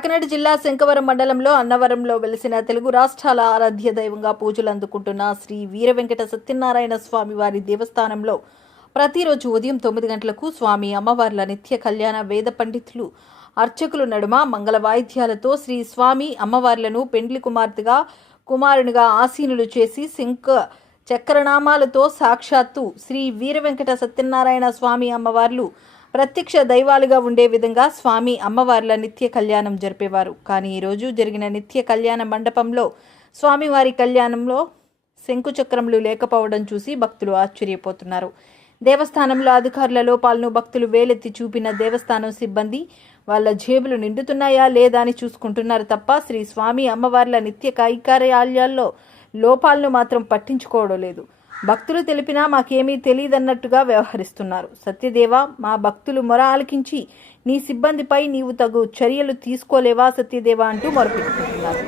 కాకినాడ జిల్లా శంకవరం మండలంలో అన్నవరంలో వెలిసిన తెలుగు రాష్ట్రాల ఆరాధ్య దైవంగా పూజలు అందుకుంటున్న శ్రీ వీరవెంకట సత్యనారాయణ స్వామి వారి దేవస్థానంలో ప్రతిరోజు ఉదయం తొమ్మిది గంటలకు స్వామి అమ్మవార్ల నిత్య కళ్యాణ వేద పండితులు అర్చకులు నడుమ మంగళ వాయిద్యాలతో శ్రీ స్వామి అమ్మవార్లను పెండ్లి కుమార్తెగా కుమారునిగా ఆసీనులు చేసి శంఖ చక్రనామాలతో సాక్షాత్తు శ్రీ వీర వెంకట సత్యనారాయణ స్వామి అమ్మవార్లు ప్రత్యక్ష దైవాలుగా ఉండే విధంగా స్వామి అమ్మవార్ల నిత్య కళ్యాణం జరిపేవారు. కానీ ఈరోజు జరిగిన నిత్య కళ్యాణ మండపంలో స్వామివారి కళ్యాణంలో శంకుచక్రములు లేకపోవడం చూసి భక్తులు ఆశ్చర్యపోతున్నారు. దేవస్థానంలో అధికారుల లోపాలను భక్తులు వేలెత్తి చూపిన దేవస్థానం సిబ్బంది వాళ్ళ జేబులు నిండుతున్నాయా లేదా అని చూసుకుంటున్నారు తప్ప శ్రీ స్వామి అమ్మవార్ల నిత్య కైకార్యాలయాల్లో లోపాలను మాత్రం పట్టించుకోవడం లేదు. భక్తులు తెలిపినా మాకేమీ తెలియదన్నట్టుగా వ్యవహరిస్తున్నారు. సత్యదేవ మా భక్తులు మొర ఆలకించి నీ సిబ్బందిపై నీవు తగు చర్యలు తీసుకోలేవా సత్యదేవ అంటూ మొరపెట్టుకుంటున్నారు.